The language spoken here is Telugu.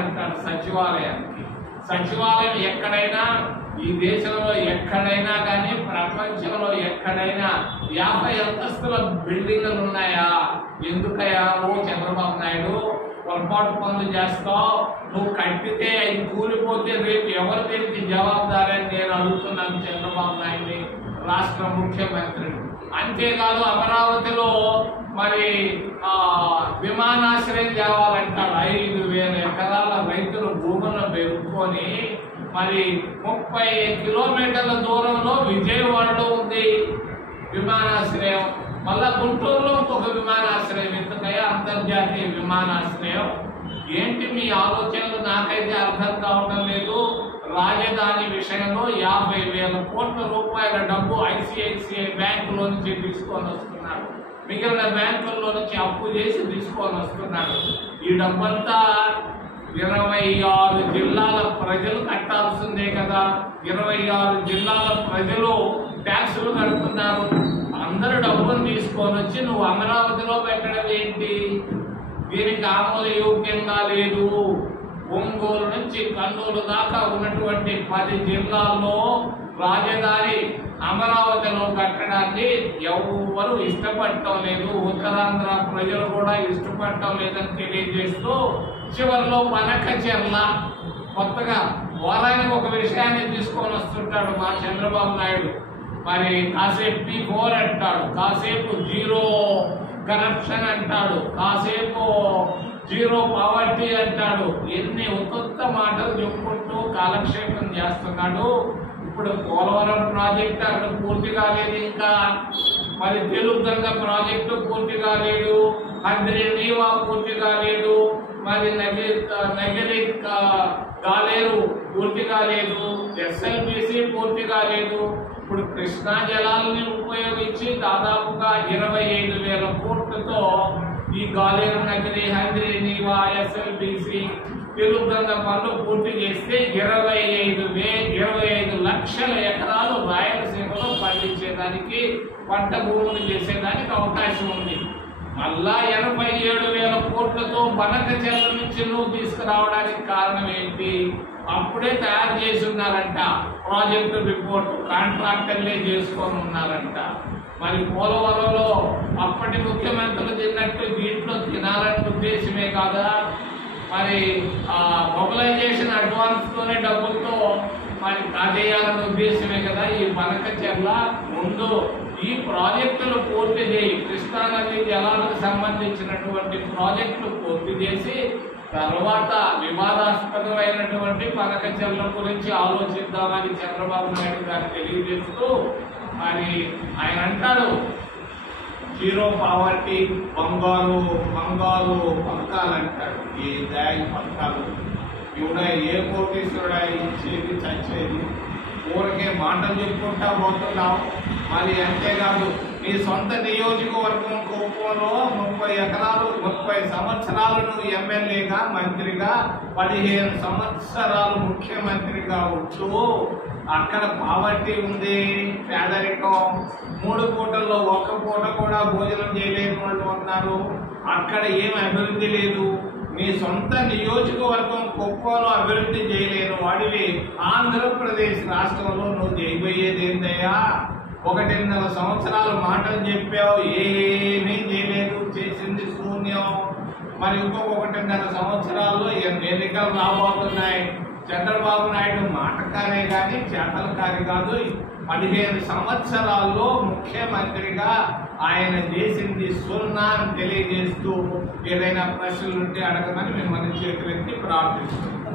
అంటారు సచివాలయానికి. సచివాలయం ఎక్కడైనా ఈ దేశంలో ఎక్కడైనా కానీ ప్రపంచంలో ఎక్కడైనా 50 అంతస్తుల బిల్డింగ్లు ఉన్నాయా? ఎందుకయ్యా ఓ చంద్రబాబు నాయుడు పొరపాటు పనులు చేస్తావు? నువ్వు కట్టితే అవి కూలిపోతే రేపు ఎవరు దీనికి జవాబుదారని నేను అడుగుతున్నాను చంద్రబాబు నాయుడిని, రాష్ట్ర ముఖ్యమంత్రిని. అంతేకాదు అమరావతిలో మరి విమానాశ్రయం తేవాలంటాడు. 5,000 ఎకరాల రైతులు భూములను పెరుక్కొని మరి 30 కిలోమీటర్ల దూరంలో విజయవాడలో ఉంది విమానాశ్రయం. మళ్ళా గుంటూరులో ఇంకొక విమానాశ్రయం. ఎందుకయ్యా అంతర్జాతీయ విమానాశ్రయం? ఏంటి మీ ఆలోచనలు? నాకైతే అర్థం కావటం లేదు. రాజధాని విషయంలో 50,000 కోట్ల రూపాయల డబ్బు ఐసిఐసిఐ బ్యాంకులో నుంచి తీసుకొని వస్తున్నాడు, మిగిలిన బ్యాంకుల్లో నుంచి అప్పు చేసి తీసుకొని వస్తున్నాడు. ఈ డబ్బంతా 26 జిల్లాల ప్రజలు కట్టాల్సిందే కదా. 26 జిల్లాల ప్రజలు ట్యాక్సులు కడుతున్నారు. అందరూ డబ్బును తీసుకొని వచ్చి నువ్వు అమరావతిలో పెట్టడం ఏంటి? దీనికి ఆమోదయోగ్యంగా లేదు. ఒంగోలు నుంచి కర్నూలు దాకా ఉన్నటువంటి 10 జిల్లాల్లో రాజధాని అమరావతిలో కట్టడాన్ని ఎవరు ఇష్టపడటం లేదు. ఉత్తరాంధ్ర ప్రజలు కూడా ఇష్టపడటం లేదని తెలియజేస్తూ చివరిలో పనకచెర్ల కొత్తగా వారానికి ఒక విషయాన్ని తీసుకొని వస్తుంటాడు మా చంద్రబాబు నాయుడు. మరి కాసేపు P4 అంటాడు, కాసేపు జీరో కరప్షన్ అంటాడు, కాసేపు జీరో పావర్టీ అంటాడు. ఎన్ని ఉత్త మాటలు చెప్పుకుంటూ కాలక్షేపం చేస్తున్నాడు. ఇప్పుడు పోలవరం ప్రాజెక్టు అక్కడ పూర్తి కాలేదు, ఇంకా మరి తెలుగంగ ప్రాజెక్టు పూర్తి కాలేదు, హంద్రీనీవా పూర్తి కాలేదు, మరి నగిరి కాలేరు పూర్తి కాలేదు, ఎస్ఎల్బిసి పూర్తి కాలేదు. ఇప్పుడు కృష్ణా జలాలని ఉపయోగించి దాదాపుగా 25,000 కోట్లతో ఈ గాలేరు నగరి, హంద్రీనీవా, ఎస్ఎల్బిసి, తెలుగంగ పనులు పూర్తి చేస్తే 25 లక్షల ఎకరాలు రాయలసీమలో పండించేదానికి, పంట భూములు చేసేదానికి అవకాశం ఉంది. మళ్ళా 87,000 కోట్లతో బనకచెర్ల నుంచి నువ్వు తీసుకురావడానికి కారణం ఏంటి? అప్పుడే తయారు చేసి ఉన్నారంట ప్రాజెక్టు రిపోర్టు, కాంట్రాక్టర్లే చేసుకొని ఉన్నారంట. మరి పోలవరంలో అప్పటి ముఖ్యమంత్రులు తిన్నట్టు దీంట్లో తినాలన్న ఉద్దేశమే కాదా? మరి మొబిలైజేషన్ అడ్వాన్స్ తోనే డబ్బులతో మరి కాజేయాలన్న ఉద్దేశమే కదా ఈ బనకచెర్ల. ముందు ఈ ప్రాజెక్టులు పూర్తి చేయి, కృష్ణా నది జలాలకు సంబంధించినటువంటి ప్రాజెక్టులు పూర్తి చేసి తర్వాత వివాదాస్పదమైనటువంటి బనకచెర్ల గురించి ఆలోచిద్దామని చంద్రబాబు నాయుడు గారు తెలియజేస్తూ మరి ఆయన అంటాడు జీరో పావర్టీ, బంగారు పథకాలు అంటాడు. ఈ బ్యాంక్ పథకాలు ఇవిడ ఏ కోటీశ్వరుడా ఇచ్చేది చచ్చేది? ఊరికే మాటలు చెప్పుకుంటా పోతున్నావు. మరి అంతేకాదు నీ సొంత నియోజకవర్గం కుప్పంలో 30 ఎకరాలు 30 సంవత్సరాలు నువ్వు ఎమ్మెల్యేగా, మంత్రిగా, 15 సంవత్సరాలు ముఖ్యమంత్రిగా ఉంటూ అక్కడ పావర్టీ ఉంది, పేదరికం. 3 పూటల్లో 1 పూట కూడా భోజనం చేయలేని వాళ్ళు ఉన్నారు. అక్కడ ఏం అభివృద్ధి లేదు. నీ సొంత నియోజకవర్గం కుప్పంలో అభివృద్ధి చేయలేని వాడివి ఆంధ్రప్రదేశ్ రాష్ట్రంలో నువ్వు చేయబోయేది ఏందయ్యా? 1.5 సంవత్సరాలు మాటలు చెప్పావు, ఏమీ చేయలేదు, చేసింది శూన్యం. మరి ఇంకొక 1.5 సంవత్సరాల్లో ఎన్నికలు రాబోతున్నాయి. చంద్రబాబు నాయుడు మాటకారే కానీ చేతల కాని కాదు. 15 సంవత్సరాల్లో ముఖ్యమంత్రిగా ఆయన చేసింది సున్నా అని తెలియజేస్తూ ఏదైనా ప్రశ్నలు ఉంటే అడగమని మిమ్మల్ని చేతులెత్తి ప్రార్థిస్తున్నాం.